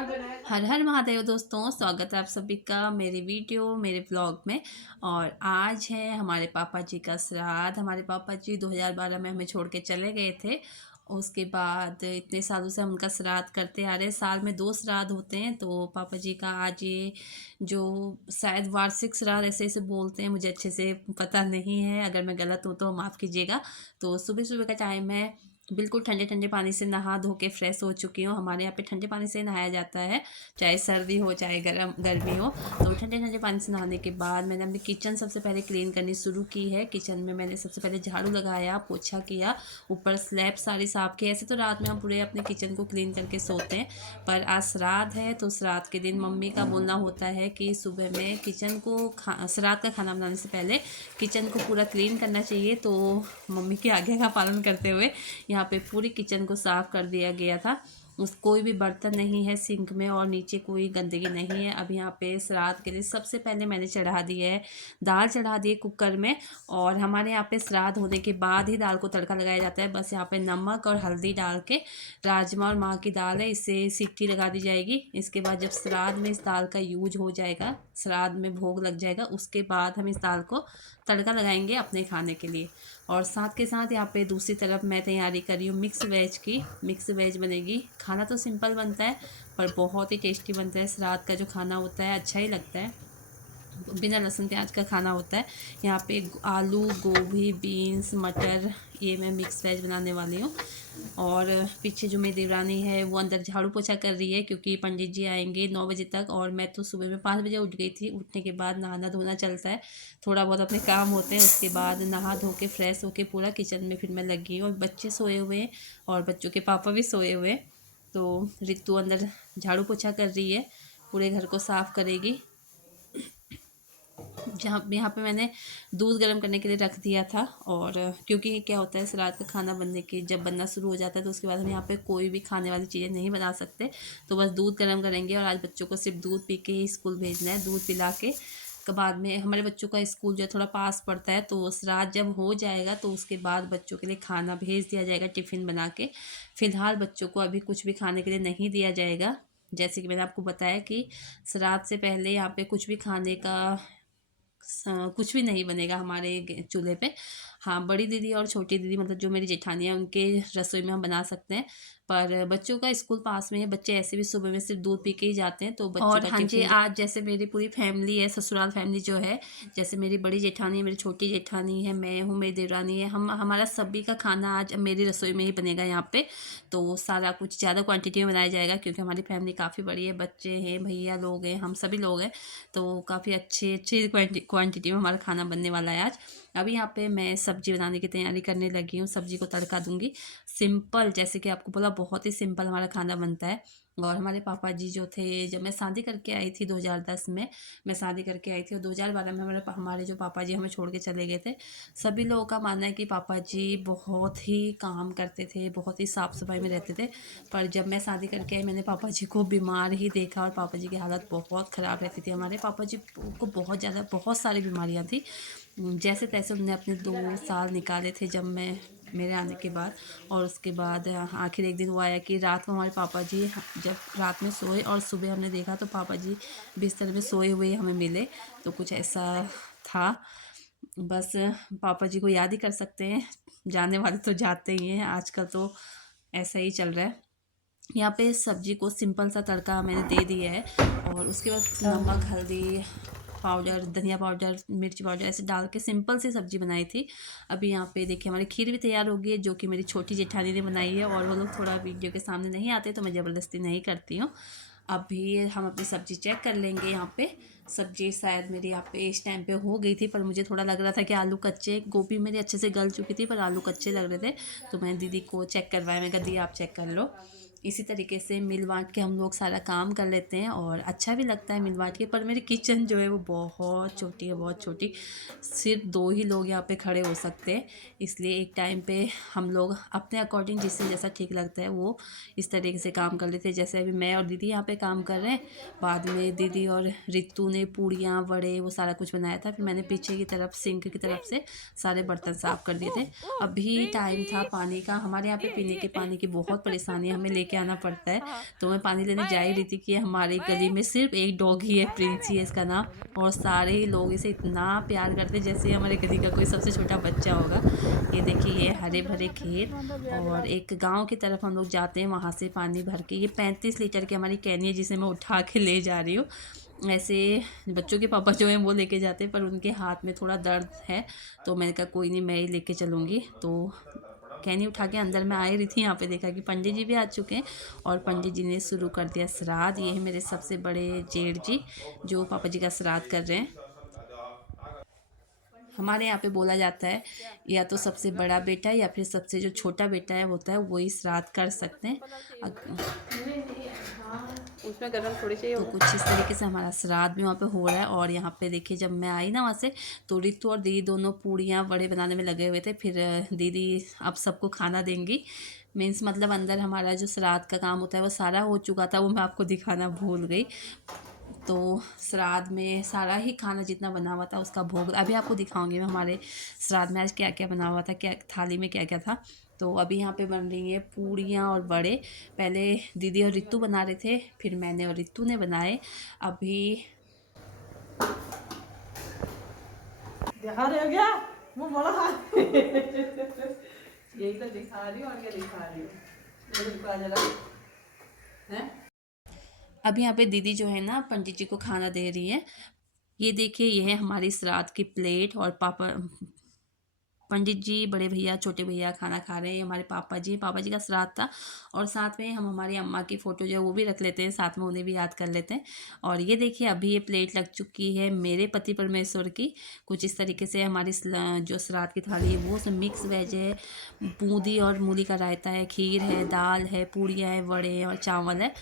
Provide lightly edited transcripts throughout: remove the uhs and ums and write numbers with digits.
हर हर महादेव दोस्तों, स्वागत है आप सभी का मेरे वीडियो मेरे ब्लॉग में। और आज है हमारे पापा जी का श्राद्ध। हमारे पापा जी 2012 में हमें छोड़ के चले गए थे। उसके बाद इतने सालों से हम उनका श्राद्ध करते आ रहे हैं। साल में 2 श्राद्ध होते हैं, तो पापा जी का आज ये जो शायद वार्षिक श्राद्ध ऐसे ऐसे बोलते हैं, मुझे अच्छे से पता नहीं है। अगर मैं गलत हूँ तो माफ़ कीजिएगा। तो सुबह सुबह का टाइम है, बिल्कुल ठंडे ठंडे पानी से नहा धो के फ्रेश हो चुकी हूँ। हमारे यहाँ पे ठंडे पानी से नहाया जाता है, चाहे सर्दी हो चाहे गर्मी हो। तो ठंडे ठंडे पानी से नहाने के बाद मैंने अपनी किचन सबसे पहले क्लीन करनी शुरू की है। किचन में मैंने सबसे पहले झाड़ू लगाया, पोछा किया, ऊपर स्लैब सारी साफ़ की। ऐसे तो रात में हम पूरे अपने किचन को क्लीन करके सोते हैं, पर आज श्राद्ध है तो श्राद्ध के दिन मम्मी का बोलना होता है कि सुबह में किचन को श्राद्ध का खाना बनाने से पहले किचन को पूरा क्लीन करना चाहिए। तो मम्मी की आज्ञा का पालन करते हुए यहाँ पे पूरी किचन को साफ़ कर दिया गया था। उस कोई भी बर्तन नहीं है सिंक में और नीचे कोई गंदगी नहीं है। अब यहाँ पे श्राद्ध के लिए सबसे पहले मैंने चढ़ा दी है दाल, चढ़ा दी है कुकर में। और हमारे यहाँ पे श्राद्ध होने के बाद ही दाल को तड़का लगाया जाता है। बस यहाँ पे नमक और हल्दी डाल के, राजमा और माह की दाल है, इससे सीटी लगा दी जाएगी। इसके बाद जब श्राद्ध में इस दाल का यूज हो जाएगा, श्राद्ध में भोग लग जाएगा, उसके बाद हम इस दाल को तड़का लगाएंगे अपने खाने के लिए। और साथ के साथ यहाँ पे दूसरी तरफ मैं तैयारी कर रही हूँ मिक्स वेज की। मिक्स वेज बनेगी। खाना तो सिंपल बनता है पर बहुत ही टेस्टी बनता है। श्राद्ध का जो खाना होता है अच्छा ही लगता है, बिना लहसुन प्याज का खाना होता है। यहाँ पे आलू, गोभी, बीन्स, मटर, ये मैं मिक्स वेज बनाने वाली हूँ। और पीछे जो मेरी देवरानी है वो अंदर झाड़ू पोछा कर रही है, क्योंकि पंडित जी आएंगे 9 बजे तक। और मैं तो सुबह में 5 बजे उठ गई थी। उठने के बाद नहाना धोना चलता है, थोड़ा बहुत अपने काम होते हैं। उसके बाद नहा धो के फ्रेश होके पूरा किचन में फिर मैं लगी हूँ। और बच्चे सोए हुए हैं और बच्चों के पापा भी सोए हुए हैं। तो रितु अंदर झाड़ू पोछा कर रही है, पूरे घर को साफ़ करेगी। जहाँ यहाँ पे मैंने दूध गर्म करने के लिए रख दिया था। और क्योंकि क्या होता है, श्राद्ध का खाना बनने के जब बनना शुरू हो जाता है तो उसके बाद हम यहाँ पे कोई भी खाने वाली चीज़ें नहीं बना सकते। तो बस दूध गर्म करेंगे। और आज बच्चों को सिर्फ दूध पी के ही स्कूल भेजना है। दूध पिला के बाद में हमारे बच्चों का स्कूल जो है थोड़ा पास पड़ता है, तो श्राद्ध जब हो जाएगा तो उसके बाद बच्चों के लिए खाना भेज दिया जाएगा टिफ़िन बना के। फ़िलहाल बच्चों को अभी कुछ भी खाने के लिए नहीं दिया जाएगा। जैसे कि मैंने आपको बताया कि श्राद्ध से पहले यहाँ पे कुछ भी खाने का कुछ भी नहीं बनेगा हमारे चूल्हे पे। हाँ, बड़ी दीदी और छोटी दीदी मतलब जो मेरी जेठानी है उनके रसोई में हम बना सकते हैं। पर बच्चों का स्कूल पास में है, बच्चे ऐसे भी सुबह में सिर्फ दूध पी के ही जाते हैं, तो बच्चों और का हाँ जी, आज जैसे मेरी पूरी फैमिली है, ससुराल फैमिली जो है, जैसे मेरी बड़ी जेठानी है, मेरी छोटी जेठानी है, मैं हूँ, मेरी देवरानी है, हमारा सभी का खाना आज मेरी रसोई में ही बनेगा यहाँ पे। तो सारा कुछ ज़्यादा क्वांटिटी में बनाया जाएगा, क्योंकि हमारी फैमिली काफ़ी बड़ी है, बच्चे हैं, भैया लोग हैं, हम सभी लोग हैं। तो काफ़ी अच्छी अच्छी क्वांटिटी में हमारा खाना बनने वाला है आज। अभी यहाँ पे मैं सब्ज़ी बनाने की तैयारी करने लगी हूँ। सब्ज़ी को तड़का दूंगी। सिंपल, जैसे कि आपको बोला, बहुत ही सिंपल हमारा खाना बनता है। और हमारे पापा जी जो थे, जब मैं शादी करके आई थी 2010 में, मैं शादी करके आई थी, और 2012 में हमारे जो पापा जी हमें छोड़ के चले गए थे। सभी लोगों का मानना है कि पापा जी बहुत ही काम करते थे, बहुत ही साफ़ सफाई में रहते थे। पर जब मैं शादी करके आई, मैंने पापा जी को बीमार ही देखा, और पापा जी की हालत बहुत ख़राब रहती थी। हमारे पापा जी को बहुत सारी बीमारियाँ थी। जैसे तैसे उन्होंने अपने 2 साल निकाले थे जब मैं मेरे आने के बाद। और उसके बाद आखिर एक दिन वो आया कि रात को हमारे पापा जी जब रात में सोए और सुबह हमने देखा तो पापा जी बिस्तर में सोए हुए हमें मिले। तो कुछ ऐसा था। बस पापा जी को याद ही कर सकते हैं, जाने वाले तो जाते ही हैं। आजकल तो ऐसा ही चल रहा है। यहाँ पे सब्जी को सिंपल सा तड़का मैंने दे दिया है। और उसके बाद नमक, हल्दी पाउडर, धनिया पाउडर, मिर्ची पाउडर ऐसे डाल के सिंपल सी सब्ज़ी बनाई थी। अभी यहाँ पे देखिए हमारी खीर भी तैयार हो गई है, जो कि मेरी छोटी जेठानी ने बनाई है। और वो लोग थोड़ा वीडियो के सामने नहीं आते, तो मैं ज़बरदस्ती नहीं करती हूँ। अभी हम अपनी सब्ज़ी चेक कर लेंगे। यहाँ पे सब्ज़ी शायद मेरी यहाँ पे इस टाइम पे हो गई थी, पर मुझे थोड़ा लग रहा था कि आलू कच्चे, गोभी मेरी अच्छे से गल चुकी थी पर आलू कच्चे लग रहे थे। तो मैंने दीदी को चेक करवाया, मैं कहा दी आप चेक कर लो। इसी तरीके से मिल बाँट के हम लोग सारा काम कर लेते हैं, और अच्छा भी लगता है मिल बाँट के। पर मेरी किचन जो है वो बहुत छोटी है, बहुत छोटी। सिर्फ 2 ही लोग यहाँ पे खड़े हो सकते हैं, इसलिए एक टाइम पे हम लोग अपने अकॉर्डिंग जिससे जैसा ठीक लगता है वो इस तरीके से काम कर लेते हैं। जैसे अभी मैं और दीदी यहाँ पे काम कर रहे हैं, बाद में दीदी और रितु ने पूड़ियाँ, वड़े, वो सारा कुछ बनाया था। फिर मैंने पीछे की तरफ सिंक की तरफ से सारे बर्तन साफ़ कर दिए थे। अभी टाइम था पानी का। हमारे यहाँ पे पीने के पानी की बहुत परेशानी है, हमें लेके लेके आना पड़ता है। तो मैं पानी लेने जा ही रही थी कि हमारी गली में सिर्फ एक डॉग ही है, प्रिंसी है इसका नाम, और सारे ही लोग इसे इतना प्यार करते हैं जैसे हमारे गली का कोई सबसे छोटा बच्चा होगा। ये देखिए ये हरे भरे खेत, और एक गांव की तरफ हम लोग जाते हैं, वहाँ से पानी भर के। ये 35 लीटर की हमारी कैनी है जिसे मैं उठा के ले जा रही हूँ। ऐसे बच्चों के पापा जो हैं वो लेके जाते हैं, पर उनके हाथ में थोड़ा दर्द है, तो मैंने कहा कोई नहीं, मैं ही लेके चलूँगी। तो कैनी उठा के अंदर मैं आई रही थी, यहाँ पे देखा कि पंडित जी भी आ चुके हैं, और पंडित जी ने शुरू कर दिया श्राद्ध। ये है मेरे सबसे बड़े जेठ जी जो पापा जी का श्राद्ध कर रहे हैं। हमारे यहाँ पे बोला जाता है या तो सबसे बड़ा बेटा या फिर सबसे जो छोटा बेटा है होता है वही श्राद्ध कर सकते हैं। उसमें गरम थोड़ी चाहिए तो कुछ इस तरीके से हमारा श्राद्ध भी वहाँ पे हो रहा है। और यहाँ पे देखिए जब मैं आई ना वहाँ से, तो रितु और दीदी दोनों पूड़ियाँ बड़े बनाने में लगे हुए थे। फिर दीदी अब सबको खाना देंगी, मीन्स मतलब अंदर हमारा जो श्राद्ध का काम होता है वो सारा हो चुका था, वो मैं आपको दिखाना भूल गई। तो श्राद्ध में सारा ही खाना जितना बना हुआ था उसका भोग अभी आपको दिखाऊंगी मैं, हमारे श्राद्ध में आज क्या क्या बना हुआ था, क्या थाली में क्या क्या था। तो अभी यहाँ पे बन रही है पूड़ियाँ और बड़े। पहले दीदी और रितु बना रहे थे, फिर मैंने और रितु ने बनाए। अभी हो गया वो बड़ा यही तो दिखा रही हूँ और क्या दिखा रही हूँ है। अभी यहाँ पे दीदी जो है ना पंडित जी को खाना दे रही है। ये देखिए ये है हमारी श्राद्ध की प्लेट, और पापा पंडित जी, बड़े भैया, छोटे भैया खाना खा रहे हैं। हमारे पापा जी का श्राद्ध था, और साथ में हम हमारी अम्मा की फ़ोटो जो है वो भी रख लेते हैं, साथ में उन्हें भी याद कर लेते हैं। और ये देखिए अभी ये प्लेट लग चुकी है मेरे पति परमेश्वर की। कुछ इस तरीके से हमारी जो श्राद्ध की थाली है वो सब मिक्स वेज है, बूंदी और मूली का रायता है, खीर है, दाल है, पूड़ियाँ हैं, वड़े हैं और चावल है।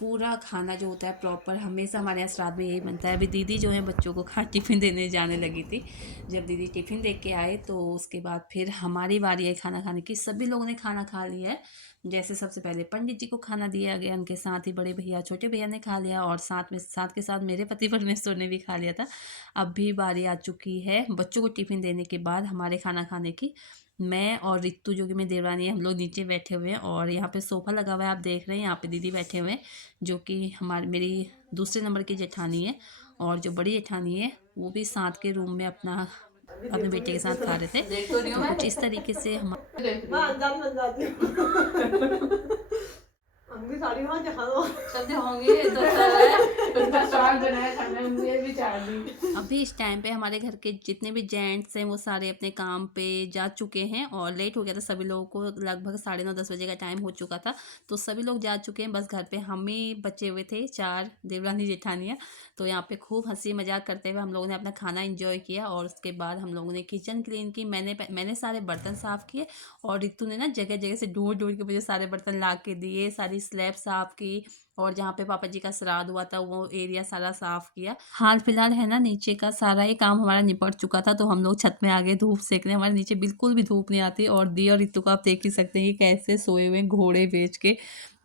पूरा खाना जो होता है प्रॉपर हमेशा हमारे यहाँ श्राद्ध में यही बनता है। अभी दीदी जो है बच्चों को टिफ़िन देने जाने लगी थी। जब दीदी टिफ़िन दे के आए तो उसके बाद फिर हमारी बारी आई खाना खाने की। सभी लोगों ने खाना खा लिया है। जैसे सबसे पहले पंडित जी को खाना दिया गया, उनके साथ ही बड़े भैया, छोटे भैया ने खा लिया, और साथ के साथ मेरे पति परमेश्वर ने भी खा लिया था। अब भी बारी आ चुकी है बच्चों को टिफ़िन देने के बाद हमारे खाना खाने की। मैं और रितु जो कि मेरी देवरानी है, हम लोग नीचे बैठे हुए हैं, और यहाँ पे सोफ़ा लगा हुआ है, आप देख रहे हैं। यहाँ पे दीदी बैठे हुए हैं जो कि मेरी दूसरे नंबर की जेठानी है, और जो बड़ी जेठानी है वो भी साथ के रूम में अपने बेटे के साथ खा रहे थे। तो कुछ इस तरीके से हम हम भी साड़ी वहाँ जहाँ चलते होंगे तो अभी इस टाइम पे हमारे घर के जितने भी जेंट्स हैं वो सारे अपने काम पे जा चुके हैं, और लेट हो गया था सभी लोगों को, लगभग 9:30-10 बजे का टाइम हो चुका था। तो सभी लोग जा चुके हैं, बस घर पे हम ही बचे हुए थे, 4 देवरानी जेठानियाँ। तो यहाँ पे खूब हंसी मजाक करते हुए हम लोगों ने अपना खाना एंजॉय किया, और उसके बाद हम लोगों ने किचन क्लीन की। मैंने सारे बर्तन साफ़ किए, और रितु ने ना जगह जगह से ढूंढ ढूंढ के मुझे सारे बर्तन ला के दिए, सारी स्लैब साफ़ की, और जहाँ पे पापा जी का श्राद्ध हुआ था वो एरिया सारा साफ़ किया। हाल फिलहाल है ना नीचे का सारा ही काम हमारा निपट चुका था, तो हम लोग छत में आ गए धूप सेकने। हमारे नीचे बिल्कुल भी धूप नहीं आती, और दी और रितु को आप देख ही सकते हैं कि कैसे सोए हुए घोड़े बेच के,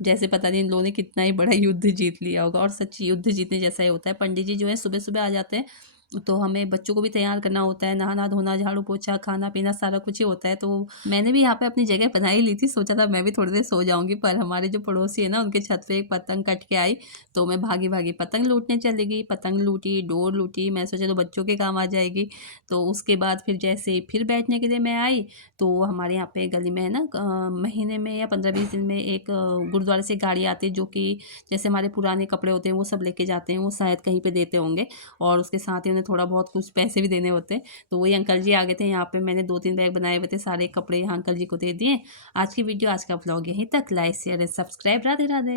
जैसे पता नहीं इन लोगों ने कितना ही बड़ा युद्ध जीत लिया होगा। और सच्ची युद्ध जीतने जैसा ही होता है। पंडित जी जो है सुबह सुबह आ जाते हैं, तो हमें बच्चों को भी तैयार करना होता है, नहाना धोना, झाड़ू पोछा, खाना पीना सारा कुछ ही होता है। तो मैंने भी यहाँ पे अपनी जगह बना ही ली थी, सोचा था मैं भी थोड़ी देर सो जाऊंगी, पर हमारे जो पड़ोसी है ना उनके छत पे एक पतंग कट के आई, तो मैं भागी भागी पतंग लूटने चली गई। पतंग लूटी, डोर लूटी, मैं सोचा तो बच्चों के काम आ जाएगी। तो उसके बाद फिर जैसे फिर बैठने के लिए मैं आई, तो हमारे यहाँ पे गली में है ना महीने में या 15-20 दिन में एक गुरुद्वारे से गाड़ी आती है, जो कि जैसे हमारे पुराने कपड़े होते हैं वो सब लेके जाते हैं, वो शायद कहीं पे देते होंगे, और उसके साथ ही उन्हें थोड़ा बहुत कुछ पैसे भी देने होते हैं। तो वही अंकल जी आ गए थे यहाँ पे, मैंने 2-3 बैग बनाए हुए थे, सारे कपड़े यहाँ अंकल जी को दे दिए। आज की वीडियो, आज का ब्लॉग यहीं तक। Like share and subscribe. Radhe Radhe.